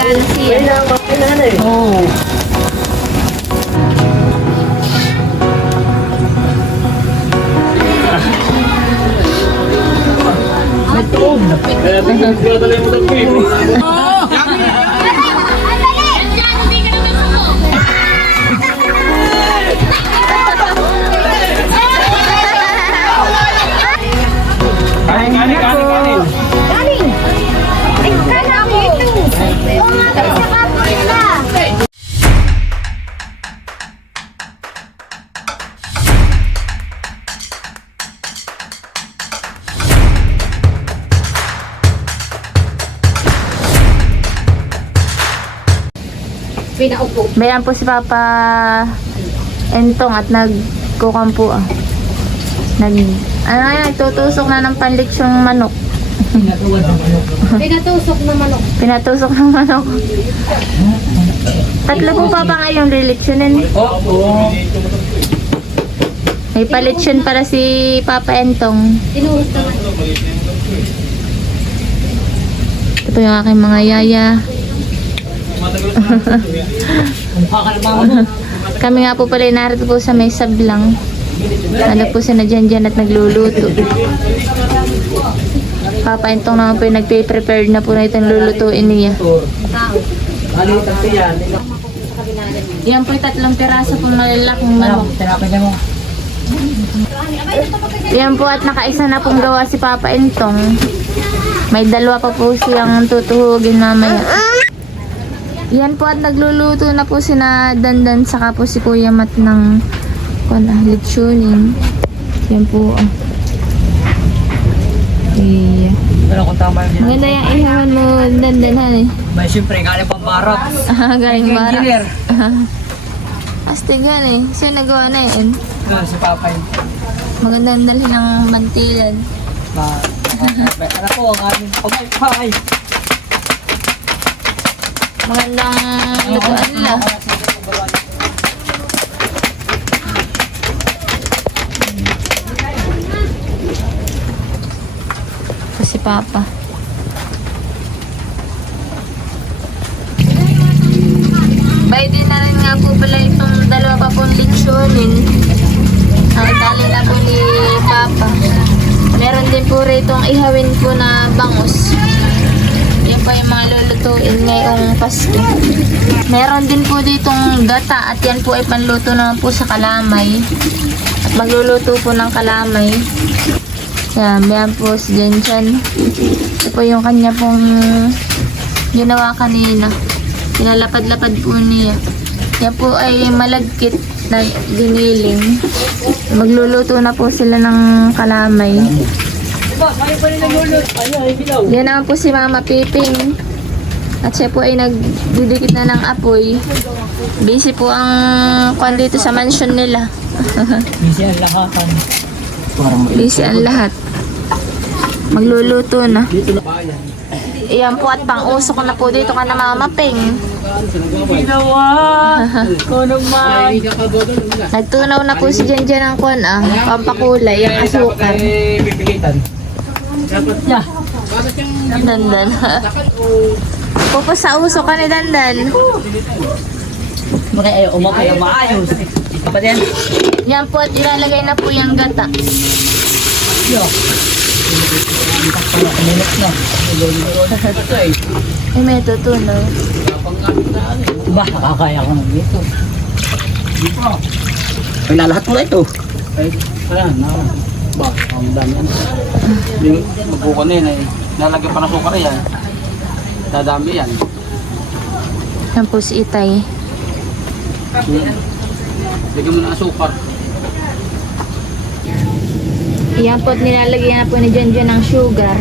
Ano siya? Oo. Pinaupo. Bayan po si Papa Entong at nagkukan po tutusok na ng panlitsyong manok. Pinatusok na manok. Pinatusok ng manok. Tatlo po Papa ngayong lilitsyonin. Oo. May palitsyon para si Papa Entong. Tinuhos naman. Ito po yung aking mga yaya. Kami nga po pala narito po sa may sablang. Ano po sila dyan at nagluluto. Papa Entong naman po yung nagpe-prepare na po na itong lulutuin niya. Yan po yung 3 piraso po malalaking manok. Yan po at nakaisa na pong gawa si Papa Entong. May 2 pa po siyang tutuhugin mamaya. Yan po at nagluluto na po sina Dandan saka po si Kuya Mat ng litsunin. Yan po. Iya. Pero kung tama yun. Maganda yung ihawan mo Dandan han eh. May siyempre, galing pang barat. Galing Engineer. bara. Astig yan eh. Siya nagawa na yun. Si Papa yun. Magandang dalhin ng mantilan. Ano po, ang aming pagkakay. Magandang lutuan nila. Ito si Papa. Bay din na rin nga po pala itong 2 pa pong lechyonin. Ang tali na po ni Papa. Meron din po rito ang ihawin po na bangus. Yan po yung mga lulutuin ngayong Pasko. Meron din po ditong gata at yan po ay panluto naman po sa kalamay. At magluluto po ng kalamay. Yan po si Jenchan. Ito po yung kanya pong ginawa kanina. Pinalapad-lapad po niya. Yan po ay malagkit na giniling. Magluluto na po sila ng kalamay. Yan naman po si Mama Piping. At siya po ay nagdidikit na ng apoy. Busy po ang kwan dito sa mansion nila. Busy ang lahatan. Busy ang lahat. Magluluto na. Iyan po at pang-usok na po dito ka na Mama Ping. Ginawa! Kunong man! Nagtunaw na po si Janjan ng kwan pampakulay, ang asukar. Yeah. Dandan. Pupos sa usok ka ni Dandan. Bakit ayaw umapay ang maayos? Kapag yan? Yan po at ilalagay na po yung gata. Yo! Minutes na. Ay, may tutunaw. Ba, kakaya ko na dito. Ay, lalahat mo na ito. Ay, kaya na. Ba, ang dami yan. Yung magbuko na yun ay lalagyan pa na sukar yan. Dadami yan. Yan po si Itay. Lagyan mo na asukar. Yan po at nilalagyan na po ni Janjan ng sugar.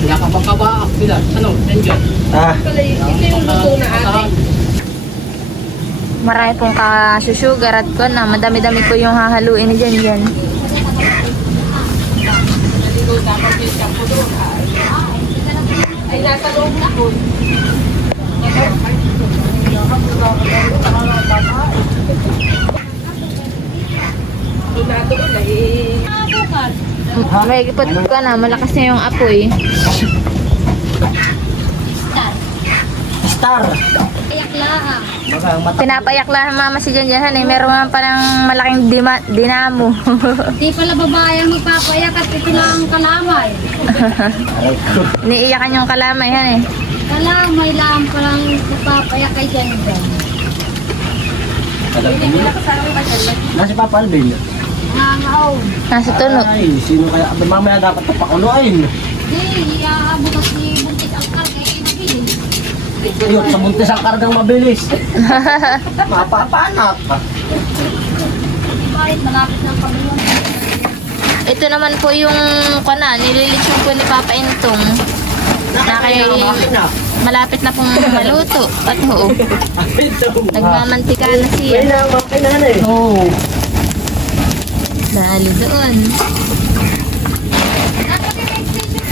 Kaya kapag kabaak sila, ano, enjoy. Ito yung luto na ate. Marami pong kasusugar at kwan na. Madami-dami po yung hahaluin ni Janjan. Ay, nasa loob na po. Doon na eh. May gipot ka na, malakas na yung apoy. star. Ayak lang. Baka mata. Pinapayak lang mama si Janjan eh. Meron naman pa ng malaking dinamo. Di pala babae ang magpapayak at ito lang ang kalamay. Aray ko. Niiyakan yung kalamay han eh. Kalamay lang palang magpapayak kay Janjan. Alam mo. Nasi Papa Alvin. Nangaw. Nasa tunog. Ay, sino kaya? Mamaya dapat papakuloyin. Di, iaabot at si buntis ang karga ay nabilis. Yun, sa buntis ang kargang mabilis. Mapapanak. Bakit malapit ng pagulong? Ito naman po yung nililitsyon po ni Papa Intong. Malapit na pong maluto. At ho, nagmamantika na siya. Oo. Dali doon.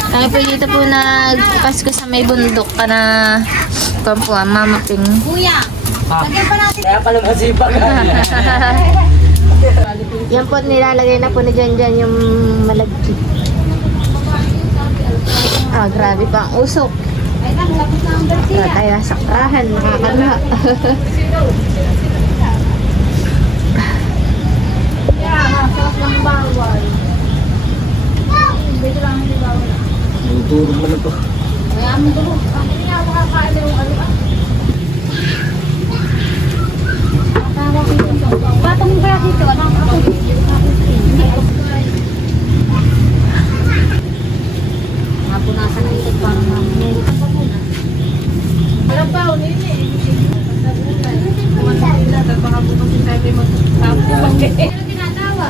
Kami po dito po nagpasko sa may bundok ka na po, Mama Ping. Kuya, lagyan pa natin. Kaya pala masipag. Yan po nilalagay na po ni Janjan yung malagkit. Ah, grabe pa ang usok. Ay lang, lapit na ang bersiya. Kaya sakrahan, nakakala. Sarap ng bawal. Dito lang hindi bawal. Turog naman to. Kaya mo dulo. Hindi nga makakain ng ano. Tawag ko yun. Batang ba dito? Anong ako dito? Napunasan ang itig parang namunulit pa muna. Alam ba, ulit eh. Baka bukas yung tayo mag-tapos. Ano tinatawa?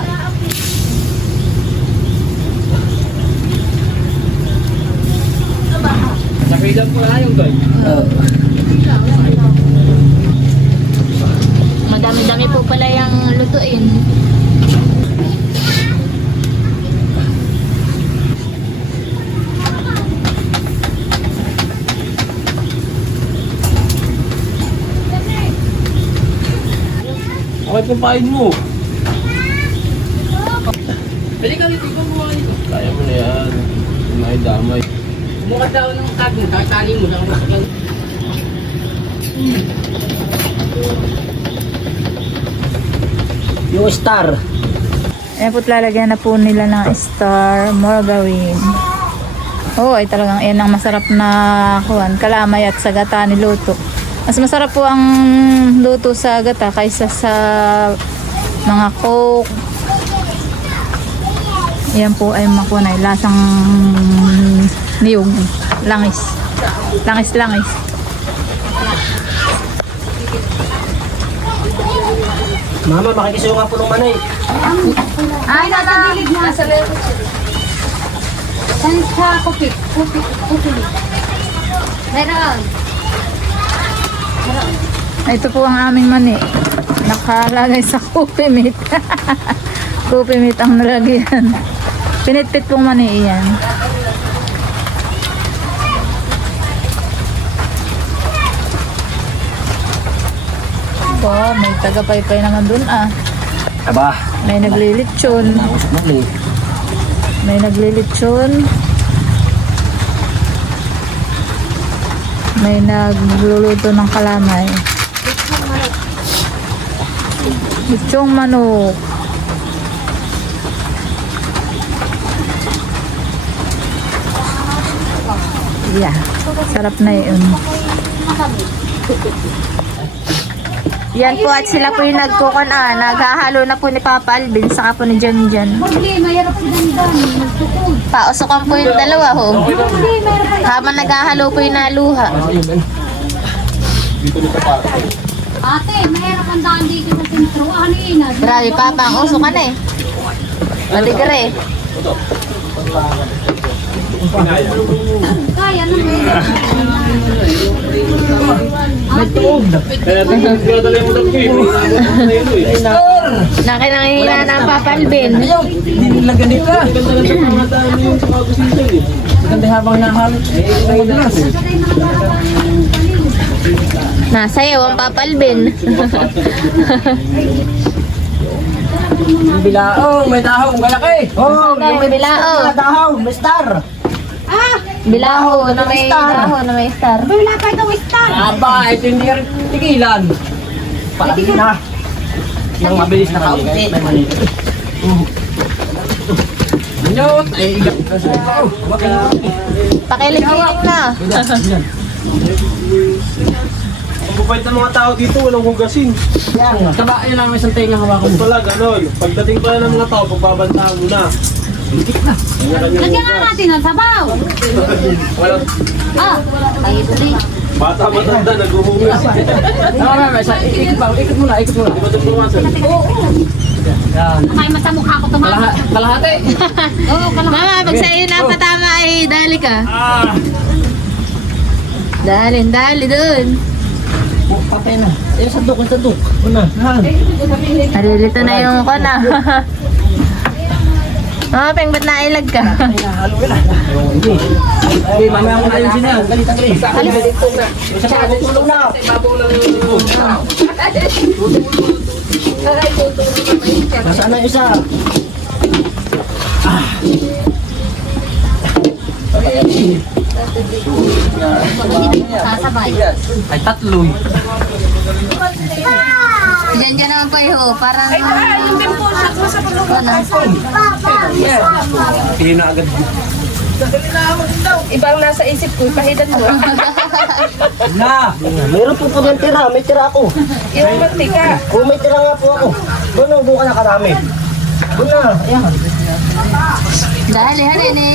Nakilang ko na yung doy. Madami-dami po pala yung lutuin. Okay pong pain mo. Pwede ka dito, ikaw mo dito. Kaya mo na yan. May damay. Mukha daw ng tag mo, tatali mo sa kamasakyan. Yung star. Ayan po, lalagyan na po nila ng star, more gawin. Oo, ay talagang yan ang masarap na kuhan, kalamay at sagata ni luto. Mas masarap po ang luto sa gata kaysa sa mga coke. Yan po ay makunay, lasang niyog, langis. Langis. Mama, makikisayo nga po ng manay. Ay, nasa gilid na. Nasa level. Saan sa kupit? Kupit. Meron. Ito po ang aming mani. Nakalagay sa coffee meat. Coffee meat ang nalagyan. Pinitpit pong mani iyan. Po, may tagapaypay naman dun ah. Aba, May naglilitsyon. nakusap na ulit. May naglilitsyon. May nagluluto ng kalamay. Litsong manok. Yeah, sarap na yun. Yan po at sila po yung naghahalo na po ni Papa Alvin saka po ni Janjan. Hindi, mayroon si Dandan. Nagtukod. Pausokan po yung dalawa ho. Hindi, mayroon. Habang naghahalo po yung naluha. Ate, mayroon kang daan dito sa sentro. Ano yun? Grabe Papa, ang uso ka na eh. Matigre. Kaya na Nakinangihina na ang Papa Alvin. Hindi nila ganito. Maganda habang nahalot. Nasayaw ang Papa Alvin. Bilaong, may tahong, kalaki. Oh, May bilao. tahong, may star. Ah! Bilaho na may dahon na may star. Wala pa itong star. Aba, ito hindi rin tigilan. Palagi na. Yung mabilis na kaunti. Nyot! Pakilig-kilig na. Ang bubait ng mga tao dito, walang hugasin. Taba, yun lang may isang tenga hawakan mo. Pala, ganon. Pagdating pala ng mga tao, pagbabantaan mo na. Kanya-kanya Lagyan na hugas. natin ng sabaw. Walang Ay, ito rin. bata matanda, nag-uhugas. Ikot muna. Di ba ito pumasan? Yan. May masa mukha ko tumama. Kalahati. Oo, Mama, pag sa'yo na patama ay dali ka. Dali dun. Patay na. Sandok. Una. Narilito na yung kona. Mama, peng ba't nailag ka? Halo ka na. Okay, mamaya mo na yung sinyan. Dali. Tulong na. Nasaan na isa? sasabay. Ay, tatlo. Diyan ka naman pa iho. Parang... Hindi na agad. Ibang nasa isip ko, pahidan mo. Na! Mayroon po kami tira. May tira ako. Yung mantika. Kung may tira nga po ako. Doon ang buka na karami. Doon na. Ayan. Dali, hanene.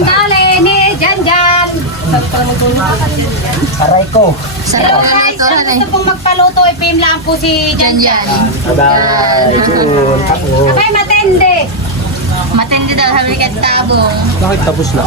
Dali, ni Janjan. Aray ko. Sarap na ito, Gusto hanene. pong magpaluto, ipim lang po si Yan, Janjan. yan. Aday. Doon. Ako. Abay, matindi. Matindi daw, sabi ka tabong. Bakit tapos na?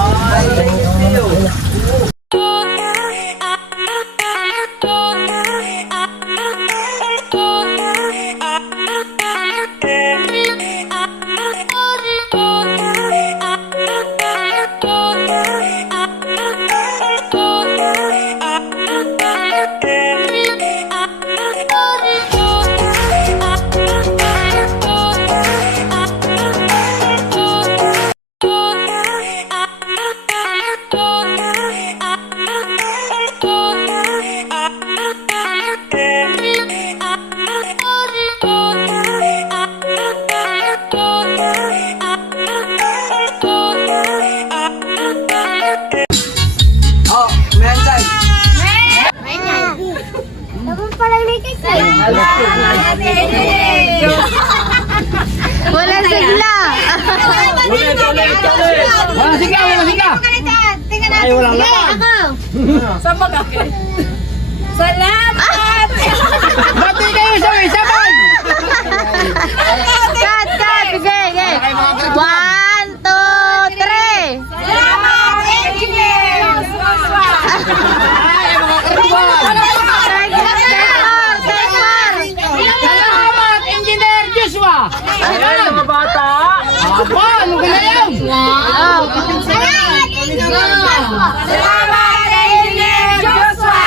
Oh, Mensan. Wala sigla. Ulit! Wala siga. Ay, walang laman. Salamat! Bati kayo sabay. Cut. Sige. 1, 2, 3. Salamat, engineer! Ay, mga karuban. Salamat, Engineer Joshua. Ayan, mga bata. Aba, ano ka na yan? Salamat, engineer Joshua!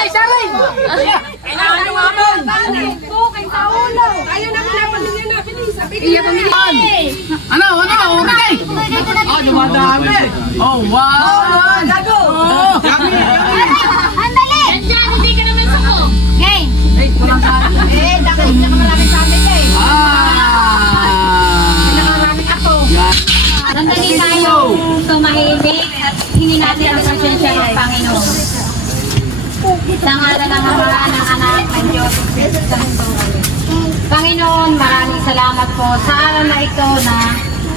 Isa rin. Kailangan yung amon. Ayaw na kailangan ninyo na, bilis. Ano? Okay. Oh, dumadami. Oh, one. Lago! Oh. Andali! Janjan, hindi ka naman suko. Game. Dahil hindi ka maraming family eh. Ah. Ako. Sandali tayo tumahimik at hingin natin ang pasensya ng Panginoon. Sa ngalan ng Ama, ng Anak, ng Diyos, Panginoon, maraming salamat po sa araw na ito na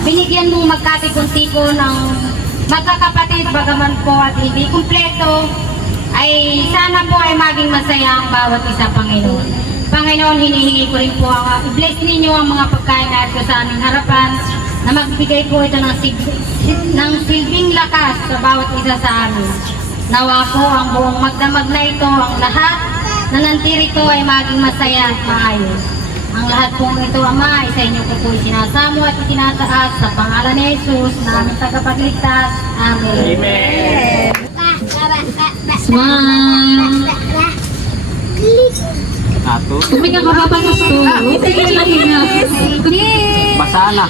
binigyan mo magkatikon-tikon ng magkakapatid, bagaman po at hindi kumpleto, ay sana po ay maging masaya ang bawat isa, Panginoon. Panginoon, hinihingi ko rin po ang i-bless ninyo ang mga pagkain na ito sa aming harapan, na magbigay po ito ng silbing lakas sa bawat isa sa amin. Nawa po ang buong magdamag na ito, ang lahat na nandirito ay maging masaya at maayos. Ang lahat pong ito, Ama, ay sa inyo ko po sinasamo at itinataas sa pangalan ni Jesus na aming tagapagligtas. Amen. Smile. Nato. Tuminga ka ba panas ko? Sige lang hinga. Basa na.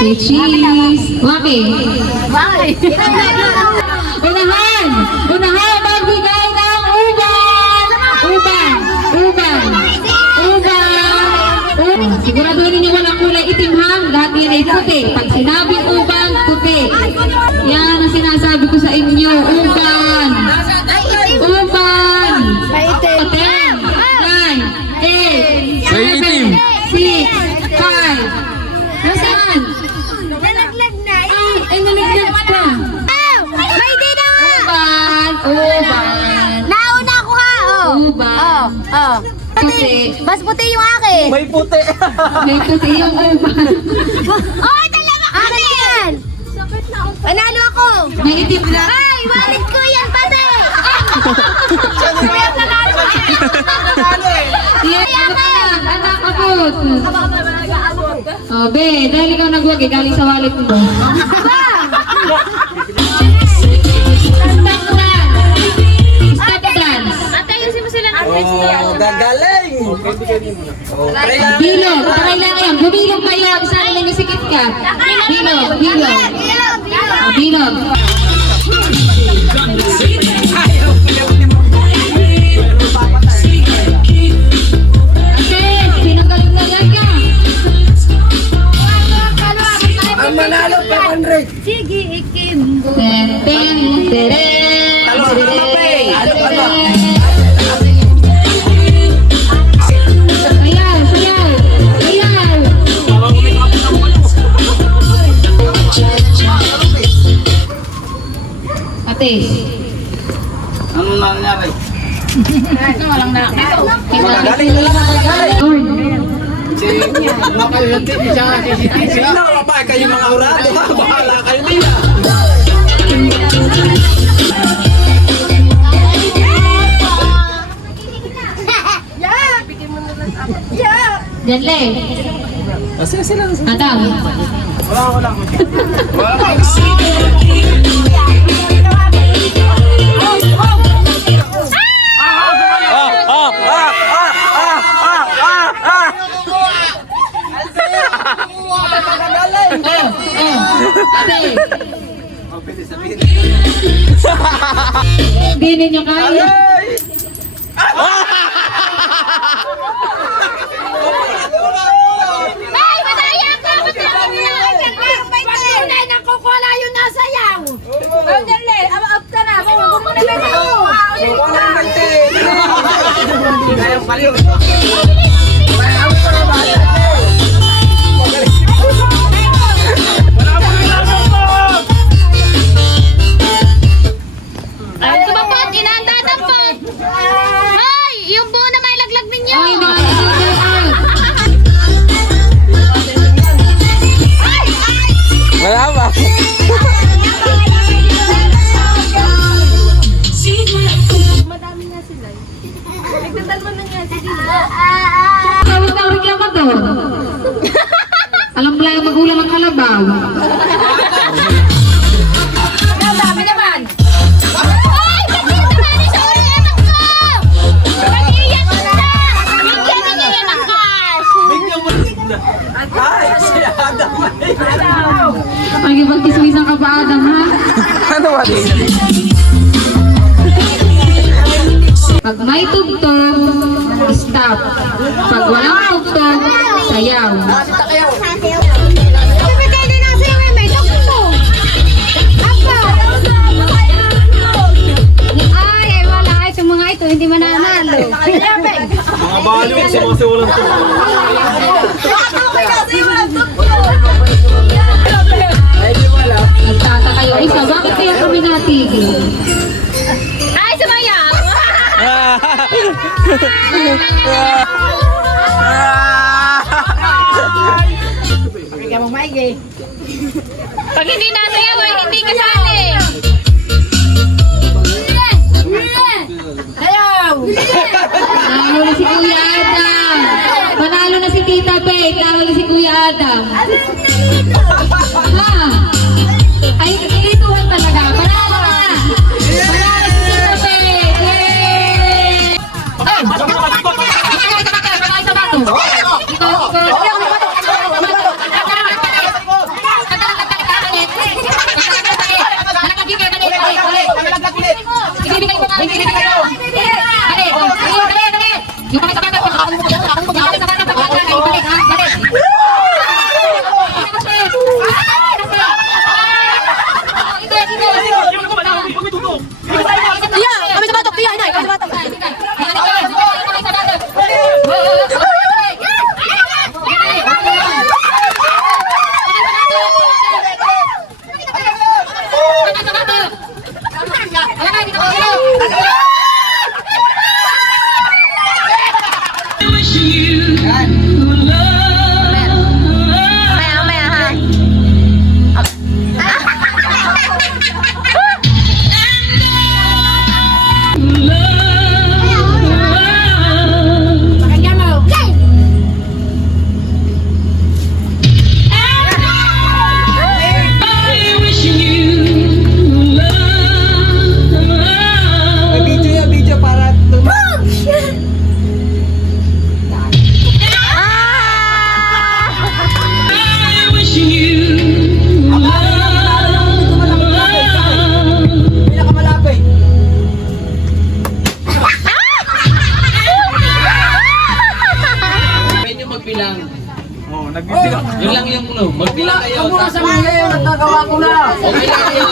Si cheese. Waki. Unahan! Unahan! Magbigay ng uban! Uban! Uban! Uban! Siguraduhin ninyo walang kulay itim ha. Lahat yan ay puti. Pag sinabing uban, puti. Yan ang sinasabi ko sa inyo. Uban! Uban! 10, 9, 8, 7, 6, 5. Nasaan? Nalaglag na Ay, nalaglag pa. May di na nga! Uban! Uban! Nauna ako ha! Uban! Puti. Mas puti yung akin! May puti. May puti yung uban. Oy, talaga! Akin yan! Panalo ako! May itim na. Ay, wallet ko yan pati! Yes, ano ka lang? Anak abot. Oh, be, dahil ikaw nagwag eh, galing sa wallet mo. Step dance. Oh, gagaling. Bilog, takay lang yan. Bubilog kayo, isa na lang yung sikit ka. Bilog, bilog. Oh, bilog. Okay, pinagaling na yan ka. Ang manalo 500. Sige, ikim! Ten, ten, teren. Talo ka na, pe. Talo ka na. Sayaw, sayaw, sayaw. Atis. Ano nangyari? Gagaling na lang ang gagaling. Sino ba kayo mga urado? Bahala kayo nila. Janle. Kasi sila. Adam. Ate. Hindi ninyo kaya. Ay, madaya ka! Matawag mo na! Pagpunay ng kukuha yung nasa yaw! Dali, up ka na! Huwag mo na Kaya paliw. Ay, tumapot! Inaandatan po! Ay! Yung buo na may laglag ninyo! Ay, mga Wala ba? tawag-tawag lang ka to. Alam pala yung magulang ng kalabaw. Ang dami naman! Ay! Bakit naman sa uli anak ko? Mag-iiyak ka na! Bigyan niyo yan ng cash! Bigyan mo na. Ay, si Adam. Magibagkiswisang ka pa, Adam, ha? Ano ba din? Pag may tugtog, stop. Pag walang tugtog, sayaw. Pwede na sa'yo eh, may tugtog! Apa! Ay, wala. Itong mga ito, hindi mananalo. Mga baliw sa mga siwalang to. Nagtata kayo, isa, bakit kaya kami natigil? Ay, sumayaw! Pag hindi nasayaw, ay hindi kasali. Ayaw! Talo na si Kuya Adam. Panalo na si Tita Faye. Talo na si Kuya Adam. Ha? Ay, kilituhan talaga. Panalo na. Panalo si Tita Faye. Yay! Huwag mo na sabihin ngayon at nagawa ko na. Okay lang yun.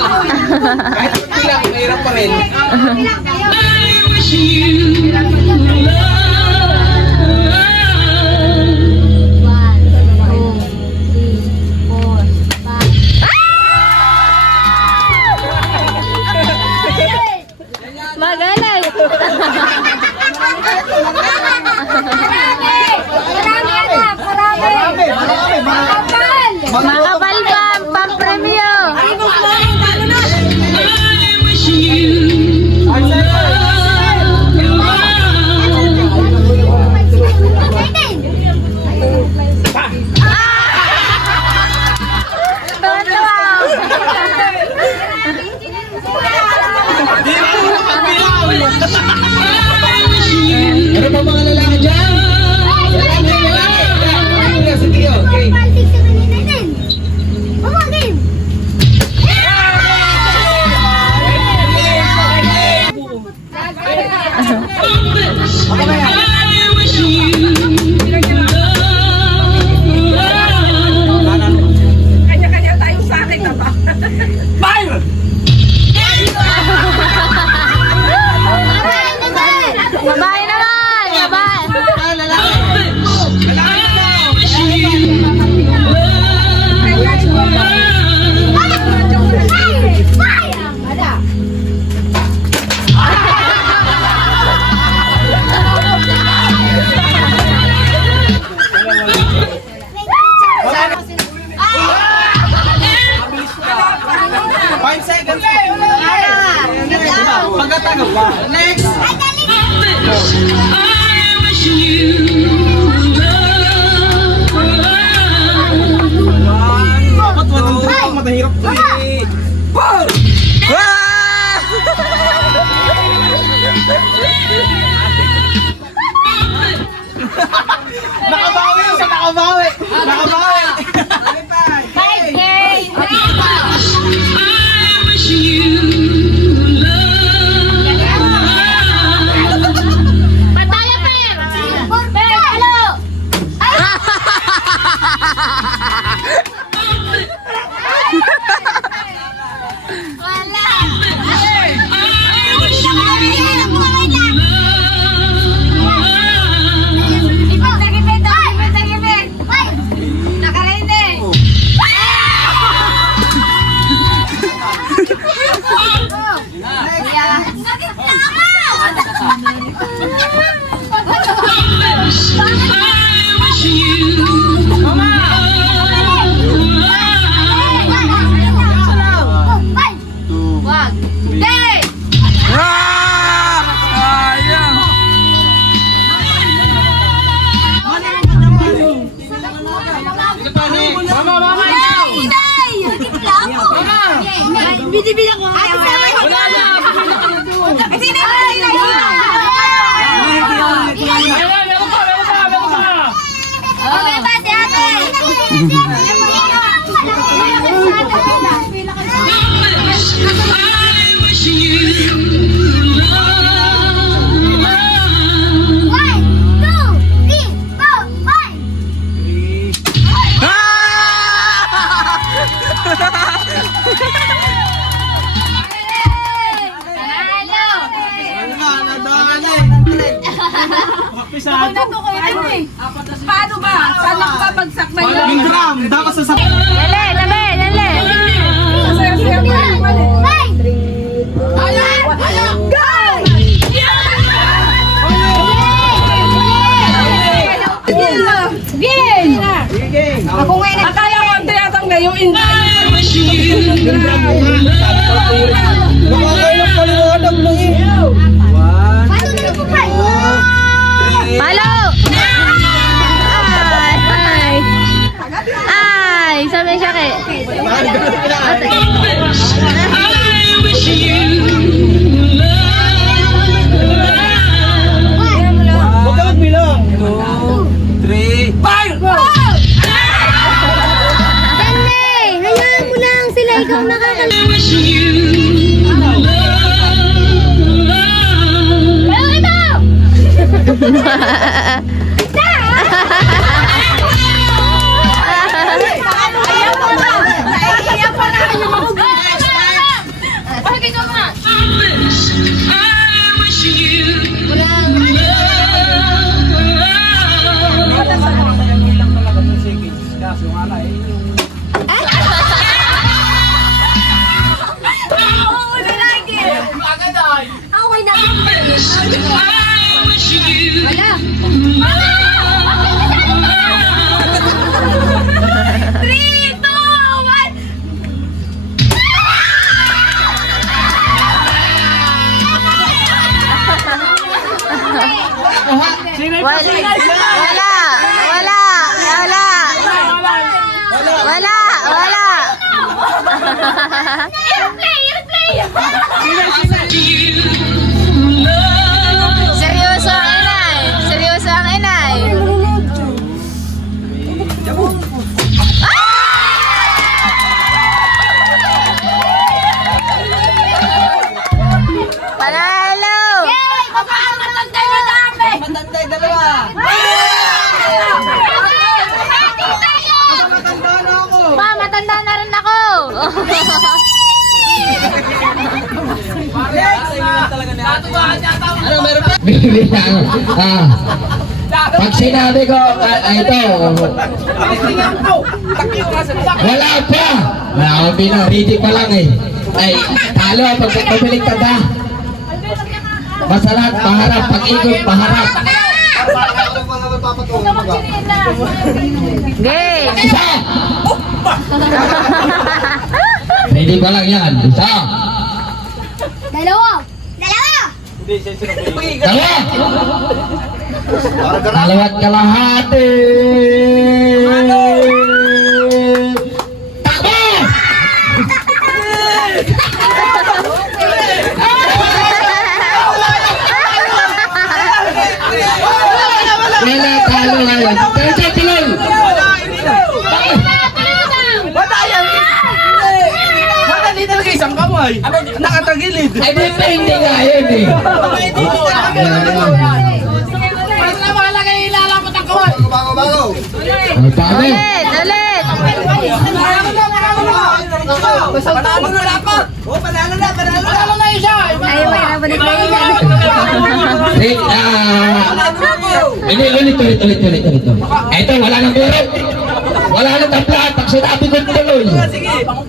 Kahit hindi lang, mahirap pa rin. Magaling! Makapal pa ang pampremyo! Ano pa mga lalaki dyan? Lalaki. Sige, okay. Babae naman! Babae! Pagkatago pa. Next! Dapat walang matahirap to eh. Nakabawi yun sa nakabawi. Nakabawi. 5K! Pataya pa rin! Hello! Binibilang ko. Ate, wala na. Kasi na. Okay ba si ate? Paano ba? Saan ako babagsak ba yun? Yung drum, dapat sa Dali, dali, dali! Ako ngayon. Akala ko ang tiyatang na yung hindi. Nakakailang paliwanag lang eh. Halo! Ay! Ay! Sabi siya kay... Huwag ka magbilang. 2, 3, fire! Hayaan mo lang sila ikaw nakakalaman. Ayaw mo ba? Seryoso ang inay. Seryoso ang inay. Panalo! Matantay dalawa. Pa, matanda na rin ako. Ano meron pa? Pag sinabi ko, ito, wala pa. Wala akong bilang, ready pa lang eh. Ay, talo, pag pabiling tanda. Masalat, paharap, pag-ikot, paharap. Game! Isa! Ready pa lang yan, isa. Dalawa! Dalawa! Dalawat kalahati! Takbo! Wala, talo ngayon. Tuloy! Madali talaga isang kamay. Nakatagilid. Ay, depende nga yun eh. Ay, paano? Ulit! Ayaw mo yan, balik kayo dyan. Ulit. Ito, wala nang guro. Wala nang tabla. Pag sinabi ko tuloy.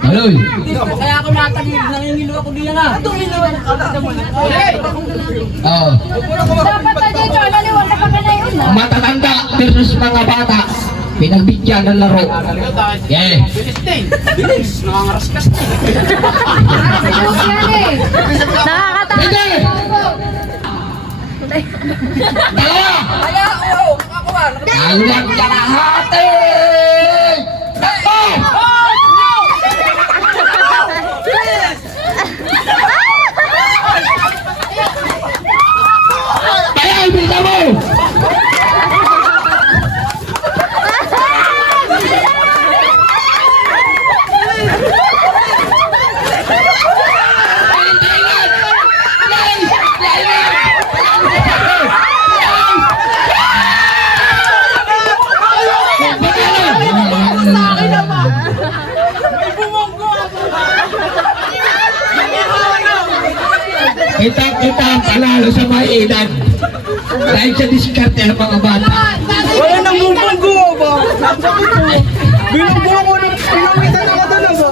Tuloy. Kaya ako natagilid. Nangingilo ako diyan na. Oo. Dapat na dito, naliwala pa ka na yun. Matatanda versus mga bata. Pinagbigyan ng laro. Yeah. Bilis. Nangangaraskas. Nakakatawa. Hindi! Dalawa! Dalawang kalahati! Takbo! Kaya ibigay mo! Kita ang panalo sa mga edad. Dahil sa diskarte ng mga bata. Wala nang bubunggo ba? Binubungo na, pinumitan ako doon.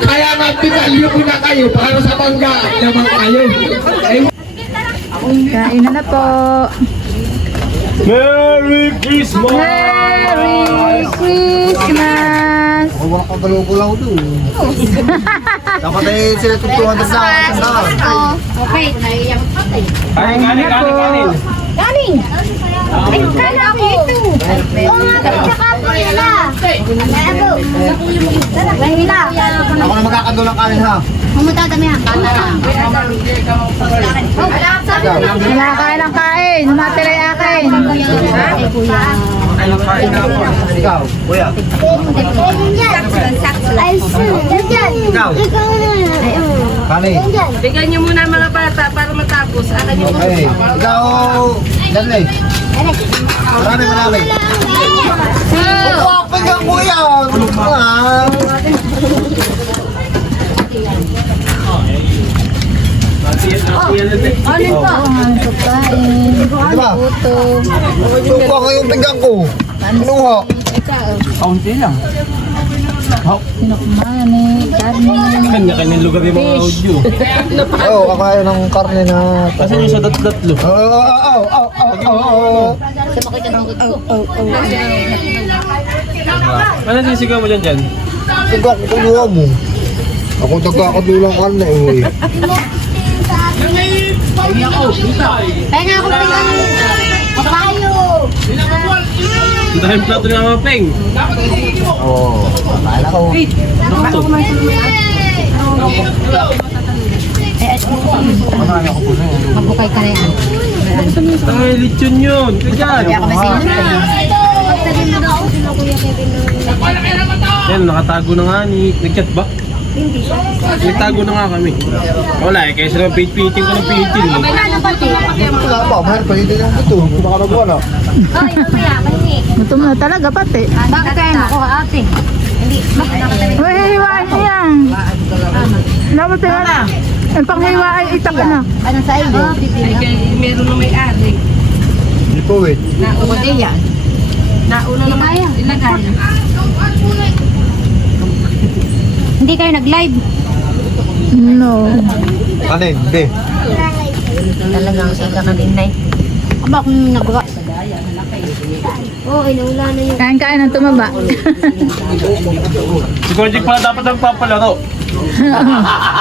Kaya nga pinalyo ko na kayo para sa bangga naman kayo. Kain na po. Merry Christmas! Merry Christmas! Wala ka galaw-galaw doon. Dapat ay sila tutuhan sa Okay, naiyak pa tayo. Kanin. Galing! Ay, kala ko ito. Oo nga, tsaka po nila. Ano? Lahila. Ako na magkakando ng kanin ha. Pumunta kami ha, bata lang. Wala kain ng kain. Humatira yung akin. Ikaw, kuya. Ikaw. Kanin. Bigyan niyo muna mga bata para matapos. Alam niyo Okay. Ikaw, Danley. Marami. Huwag ka kuya. Tulog mo ha. Alin pa? Di ba? Suko ko yung pinggan ko. Kinuha. Kaunti lang. Kanya-kanyang lugar yung mga audio. Oo, kakain ng karne na. Kasi yung sa datlo. Ano sisigaw mo dyan? Sige ako kuluha mo. Ako taga-kadulang karne eh. Kaya nga ako pinanong. Papayo. Ang dahil plato nga mga peng. Oo. Akala ko. Ano ako po na yan? Magbukay ka na yan. Ay, lechon yun. Kaya. Yan, nakatago na nga ni... Nag-chat ba? Hindi. Nagtago na nga kami. Wala eh, kaya sila piting ko ng piting. Wala pa, mahal pa hindi yung buto. Kung baka nagawa na. Oy, mamaya, mahingi. Gutom na talaga pati. Bakit kayo nakuha ate? Hindi, bakit Uy, hiwain mo yan. Dapat yan. Ang panghiwain, itak na. Ano sa iyo? Meron na may-ari. Hindi po eh. Nauna na Kaya. ilagay. Hindi kayo nag-live. No. Ano yun? Hindi. Talagang sila kaninay. Aba, kung nagawa. Oo, inaula na yun. Kain-kain ng tumaba. Si Kojik pala dapat nagpapalaro.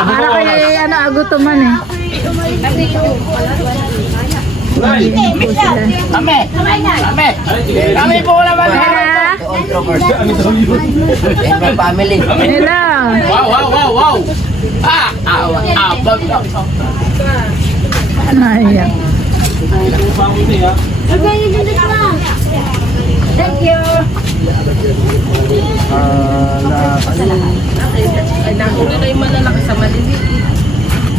Para kaya ano, agutuman eh. Kami po naman. Kaya, Family. hello. Wow. Ayan. Thank you. Ay, nauna na yung malalaki sa maliliit.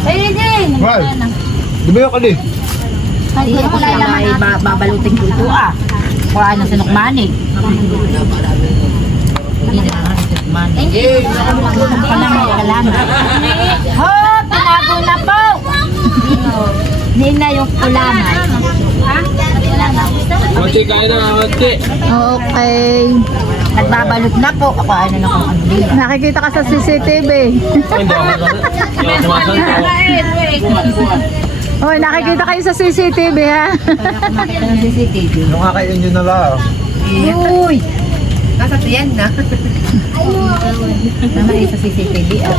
Ayun din. Mahal. Dumayo ka din. Hindi ako lang ay babalutin ko ito ah. Kuhaan ng sinukmanig. Hindi na ang sinukmanig. Kalamay, kalamay. Ho! Tinago na po! Nina yung kulamay. Ha? Konti, kaya na, konti. Okay. Nagbabalot na po. Ako ano na kung ano din. Nakikita ka sa CCTV. Hindi ako Hoy, nakikita kayo sa CCTV ha. Kumakita ng CCTV. Nung kakain nyo na lang. Uy! Nasa tiyan na. Naman sa CCTV. Oh.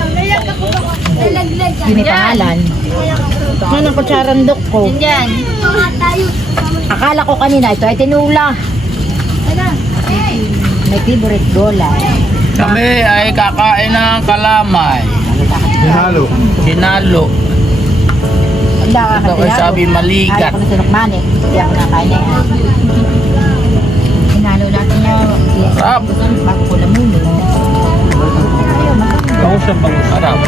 Yung may pangalan. Yan ang kutsarandok ko. Yan. Akala ko kanina ito ay tinula. May favorite gulay. Kami ay kakain ng kalamay. Hinalo. Sinalo. Wala ka Ito ay sabi maligat. Ayaw ko na sinukmanik. Hindi ako nakain na yan. Hinalo natin yung Sarap. bago ko lamunin. Ako siya bang Sarap.